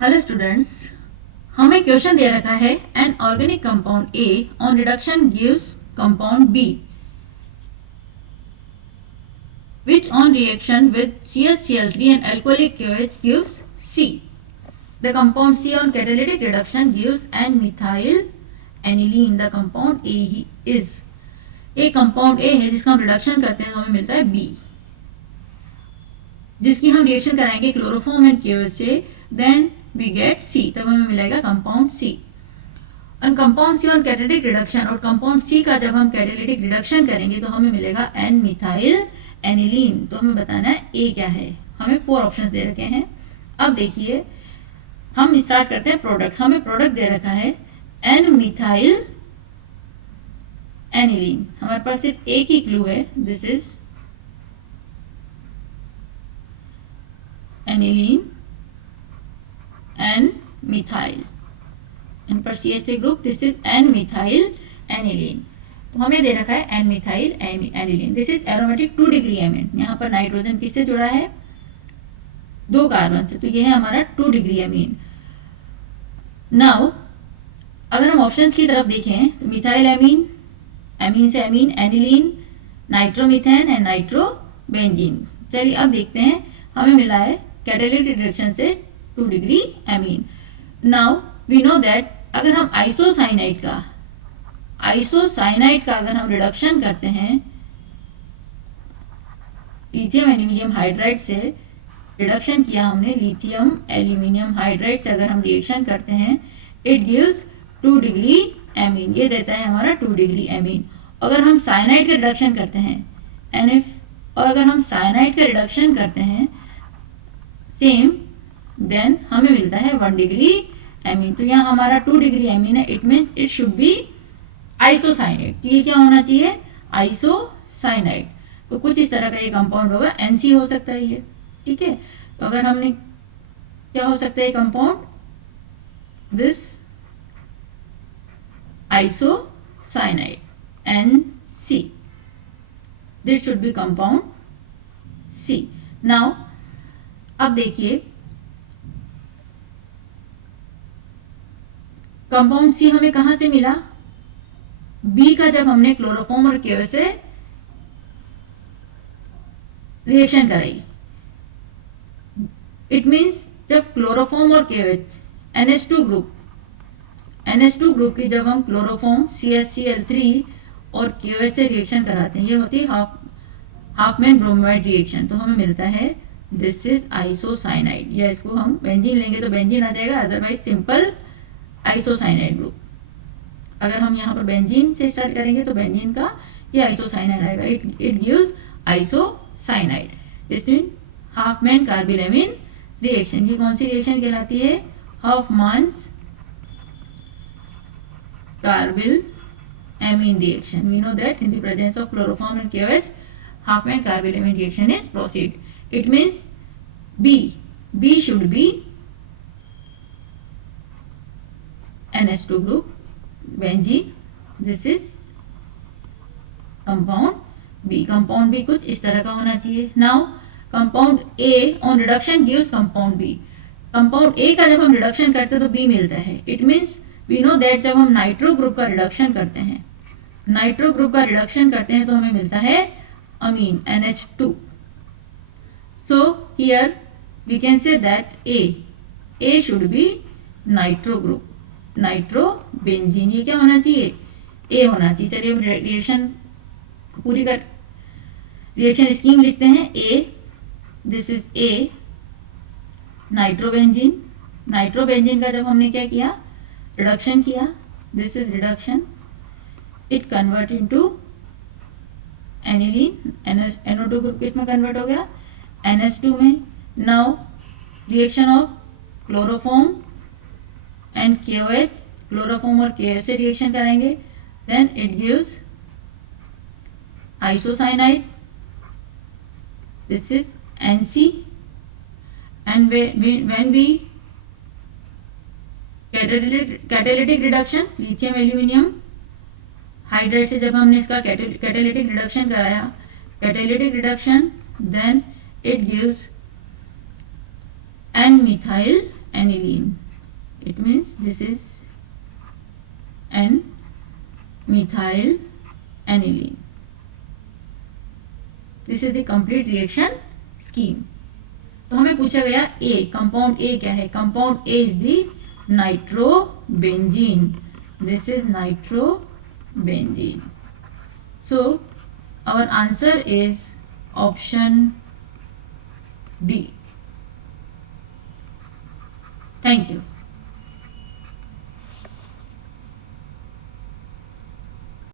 Hello students, हमें question दे रखा है an organic compound A on reduction gives compound B which on reaction with CHCl3 and alcoholic KOH gives C. The compound C on catalytic reduction gives N-methyl aniline. The compound A he is. एक compound A है जिसका हम reduction करते हैं तो हमें मिलता है B, जिसकी हम रिएक्शन कराएंगे क्लोरोफॉर्म एंड KOH से, देन वी गेट C. तब हमें मिलेगा कंपाउंड C. और compound C on catalytic reduction, और कंपाउंड C का जब हम कैटालिटिक रिडक्शन करेंगे तो हमें मिलेगा N-methyl एनिलीन. तो हमें बताना है ए क्या है. हमें 4 ऑप्शंस दे रखे हैं. अब देखिए, हम स्टार्ट करते हैं प्रोडक्ट. हमें प्रोडक्ट दे रखा है N-methyl एनिलीन. हमारे पास सिर्फ एक ही क्लू है, this is aniline N methyl. इन पर CH3 group, this is N-methyl aniline. तो हमें दे रखा है N-methyl aniline. This is aromatic 2 degree amine. यहाँ पर नाइट्रोजन किससे जुड़ा है? 2 कार्बन से. तो ये है हमारा 2 डिग्री एमीन. नाउ अगर हम ऑप्शंस की तरफ देखें तो मिथाइल एमीन, एमीन से amine, aniline, nitromethane and nitrobenzene. चलिए अब देखते हैं. हमें मिला है कैटालिटिक रिडक्शन से 2 degree amine. Now we know that अगर हम आइसोसाइनाइड का अगर हम रिडक्शन करते हैं लिथियम एल्यूमिनियम हाइड्राइड से, रिडक्शन किया हमने लिथियम एल्यूमिनियम हाइड्राइड से, अगर हम रिएक्शन करते हैं इट गिव्स 2 डिग्री एमीन. ये देता है हमारा 2 डिग्री एमीन. अगर हम साइनाइड का रिडक्शन करते हैं NF, और अगर हम साइनाइड का रिडक्शन करते हैं सेम, देन हमें मिलता है 1 डिग्री एमीन. तो यहाँ हमारा 2 डिग्री एमीन है. It means it should be isocyanide. तो ये क्या होना चाहिए? आइसोसाइनाइड. तो कुछ इस तरह का ये कंपाउंड होगा. NC हो सकता है ये. ठीक है. तो अगर हमने क्या हो सकता है compound? This isocyanide NC. This should be compound C. Now अब देखिए, कंपाउंड C हमें कहां से मिला? B का जब हमने क्लोरोफॉर्म और KOH से रिएक्शन कराई. इट मीन्स जब क्लोरोफॉर्म और KOH NH2 ग्रुप की जब हम क्लोरोफॉर्म CHCl3 और KOH से रिएक्शन कराते हैं, ये होती है हाफ मैन ब्रोमाइड रिएक्शन. तो हमें मिलता है दिस इज आइसोसाइनाइड. या इसको हम बेंजीन लेंगे तो बेंजीन आ जाएगा, अदरवाइज सिंपल आइसोसाइनाइड ग्रुप. अगर हम यहाँ पर बेंजीन से स्टार्ट करेंगे तो बेंजीन का ये आइसोसाइनाइड आएगा. It gives isocyanide. This mean Hofmann carbylamine reaction. ये कौन सी रिएक्शन कहलाती है? Hofmann's carbylamine reaction. We know that in the presence of chloroform and KOH Hofmann carbylamine reaction is proceed. It means B should be NH2 group, benzene. This is compound B. Compound B कुछ इस तरह का होना चाहिए. Now compound A on reduction gives compound B. compound A का जब हम reduction करते हैं तो B मिलता है. It means we know that जब हम नाइट्रो ग्रुप का रिडक्शन करते हैं तो हमें मिलता है अमीन NH2. So here we can say that A should be nitro group, nitrobenzene. ये क्या होना चाहिए? A होना चाहिए. चलिए हम रिएक्शन पूरी का रिएक्शन स्कीम लिखते हैं. A, this is A, nitrobenzene का जब हमने क्या किया? रिडक्शन किया. This is reduction. It convert into aniline. NO2 group किसमें कन्वर्ट हो गया? NH2 में. Now reaction of chloroform and KOH, chloroform और KOH से रिएक्शन करेंगे, then it gives isocyanide. This is NC. And when we catalytic reduction lithium aluminium hydride से जब हमने इसका कैटालिटिक रिडक्शन कराया, then it gives N-methyl aniline. It means this is an methyl aniline. This is the complete reaction scheme. तो हमें पूछा गया ए, compound A क्या है? Compound A is the nitrobenzene. This is nitrobenzene. So our answer is option D. Thank you.